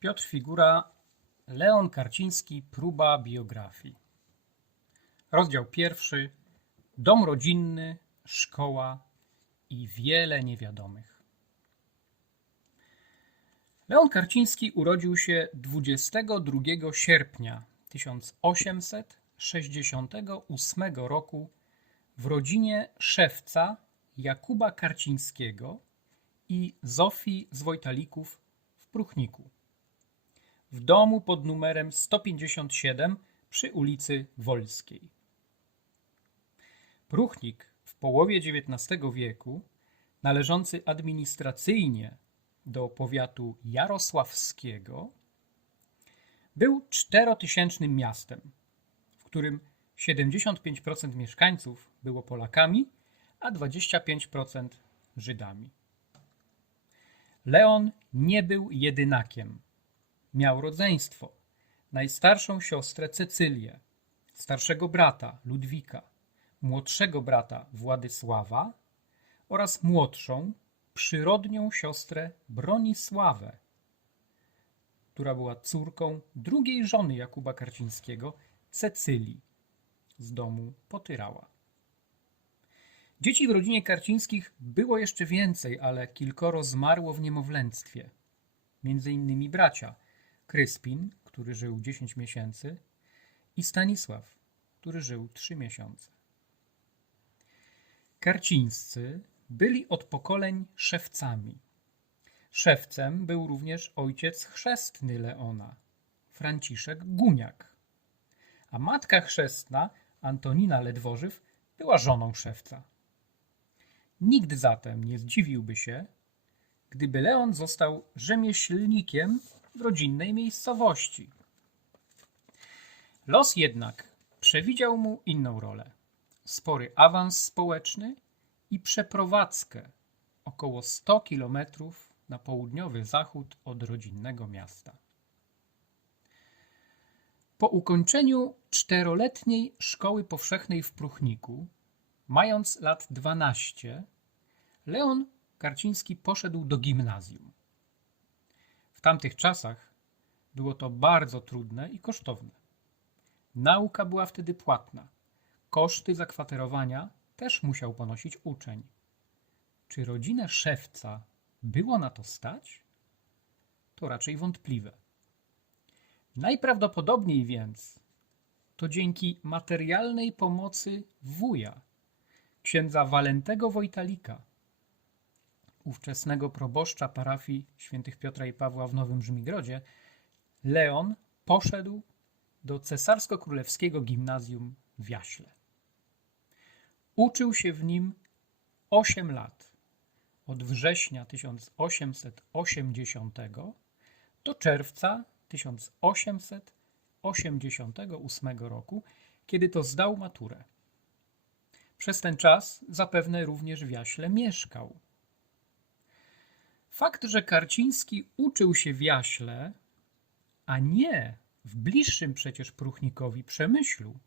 Piotr Figura, Leon Karciński, próba biografii. Rozdział pierwszy. Dom rodzinny, szkoła i wiele niewiadomych. Leon Karciński urodził się 22 sierpnia 1868 roku w rodzinie szewca Jakuba Karcińskiego i Zofii z Wojtalików w Pruchniku. W domu pod numerem 157 przy ulicy Wolskiej. Pruchnik w połowie XIX wieku, należący administracyjnie do powiatu jarosławskiego, był czterotysięcznym miastem, w którym 75% mieszkańców było Polakami, a 25% Żydami. Leon nie był jedynakiem. Miał rodzeństwo, najstarszą siostrę Cecylię, starszego brata Ludwika, młodszego brata Władysława oraz młodszą, przyrodnią siostrę Bronisławę, która była córką drugiej żony Jakuba Karcińskiego, Cecylii, z domu Potyrała. Dzieci w rodzinie Karcińskich było jeszcze więcej, ale kilkoro zmarło w niemowlęctwie. Między innymi bracia Kryspin, który żył 10 miesięcy, i Stanisław, który żył 3 miesiące. Karcińscy byli od pokoleń szewcami. Szewcem był również ojciec chrzestny Leona, Franciszek Guniak, a matka chrzestna Antonina Ledworzyw była żoną szewca. Nikt zatem nie zdziwiłby się, gdyby Leon został rzemieślnikiem w rodzinnej miejscowości. Los jednak przewidział mu inną rolę. Spory awans społeczny i przeprowadzkę około 100 kilometrów na południowy zachód od rodzinnego miasta. Po ukończeniu czteroletniej szkoły powszechnej w Pruchniku, mając lat 12, Leon Karciński poszedł do gimnazjum. W tamtych czasach było to bardzo trudne i kosztowne. Nauka była wtedy płatna. Koszty zakwaterowania też musiał ponosić uczeń. Czy rodzinę szewca było na to stać? To raczej wątpliwe. Najprawdopodobniej więc to dzięki materialnej pomocy wuja, księdza Walentego Wojtalika, ówczesnego proboszcza parafii świętych Piotra i Pawła w Nowym Żmigrodzie, Leon poszedł do cesarsko-królewskiego gimnazjum w Jaśle. Uczył się w nim 8 lat, od września 1880 do czerwca 1888 roku, kiedy to zdał maturę. Przez ten czas zapewne również w Jaśle mieszkał. Fakt, że Karciński uczył się w Jaśle, a nie w bliższym przecież Pruchnikowi Przemyślu,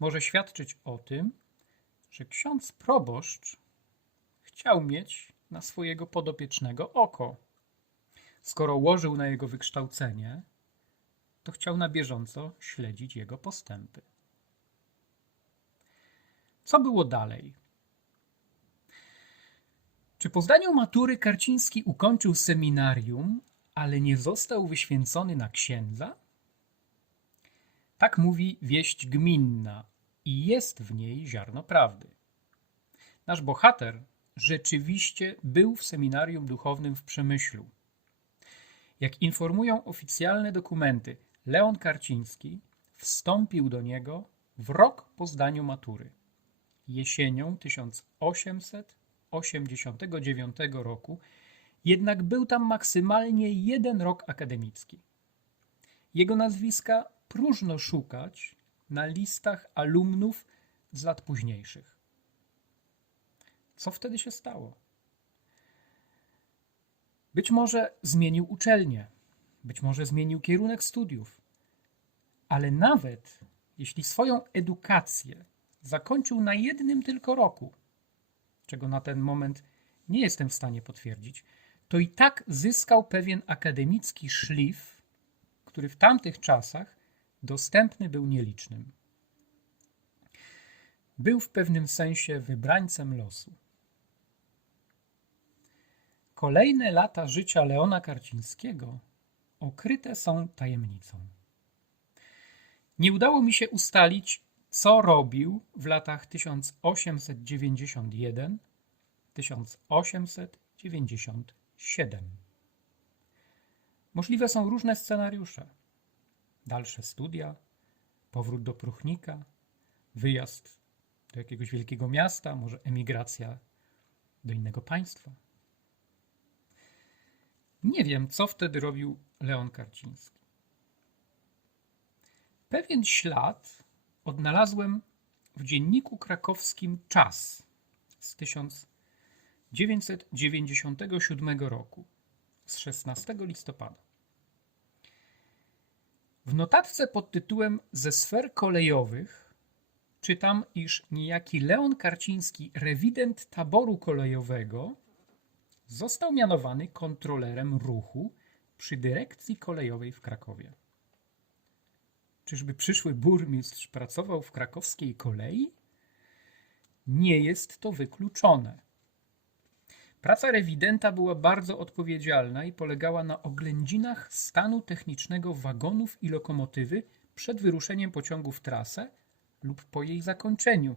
może świadczyć o tym, że ksiądz proboszcz chciał mieć na swojego podopiecznego oko. Skoro łożył na jego wykształcenie, to chciał na bieżąco śledzić jego postępy. Co było dalej? Czy po zdaniu matury Karciński ukończył seminarium, ale nie został wyświęcony na księdza? Tak mówi wieść gminna i jest w niej ziarno prawdy. Nasz bohater rzeczywiście był w seminarium duchownym w Przemyślu. Jak informują oficjalne dokumenty, Leon Karciński wstąpił do niego w rok po zdaniu matury, jesienią 1889 roku, jednak był tam maksymalnie jeden rok akademicki. Jego nazwiska próżno szukać na listach alumnów z lat późniejszych. Co wtedy się stało? Być może zmienił uczelnię, być może zmienił kierunek studiów, ale nawet jeśli swoją edukację zakończył na jednym tylko roku, czego na ten moment nie jestem w stanie potwierdzić, to i tak zyskał pewien akademicki szlif, który w tamtych czasach dostępny był nielicznym. Był w pewnym sensie wybrańcem losu. Kolejne lata życia Leona Karcińskiego okryte są tajemnicą. Nie udało mi się ustalić, co robił w latach 1891-1897. Możliwe są różne scenariusze. Dalsze studia, powrót do Pruchnika, wyjazd do jakiegoś wielkiego miasta, może emigracja do innego państwa. Nie wiem, co wtedy robił Leon Karciński. Pewien ślad odnalazłem w dzienniku krakowskim Czas z 1997 roku, z 16 listopada. W notatce pod tytułem Ze sfer kolejowych czytam, iż niejaki Leon Karciński, rewident taboru kolejowego, został mianowany kontrolerem ruchu przy dyrekcji kolejowej w Krakowie. Czyżby przyszły burmistrz pracował w krakowskiej kolei? Nie jest to wykluczone. Praca rewidenta była bardzo odpowiedzialna i polegała na oględzinach stanu technicznego wagonów i lokomotywy przed wyruszeniem pociągu w trasę lub po jej zakończeniu,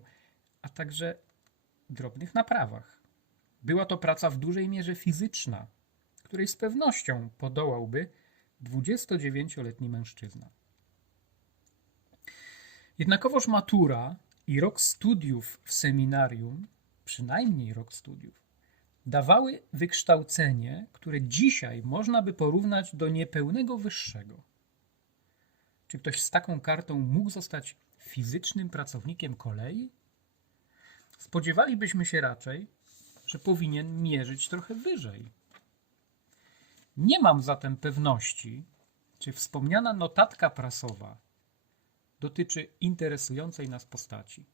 a także drobnych naprawach. Była to praca w dużej mierze fizyczna, której z pewnością podołałby 29-letni mężczyzna. Jednakowoż matura i rok studiów w seminarium, przynajmniej rok studiów, dawały wykształcenie, które dzisiaj można by porównać do niepełnego wyższego. Czy ktoś z taką kartą mógł zostać fizycznym pracownikiem kolei? Spodziewalibyśmy się raczej, że powinien mierzyć trochę wyżej. Nie mam zatem pewności, czy wspomniana notatka prasowa dotyczy interesującej nas postaci.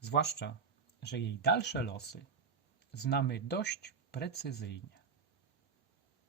Zwłaszcza, że jej dalsze losy znamy dość precyzyjnie.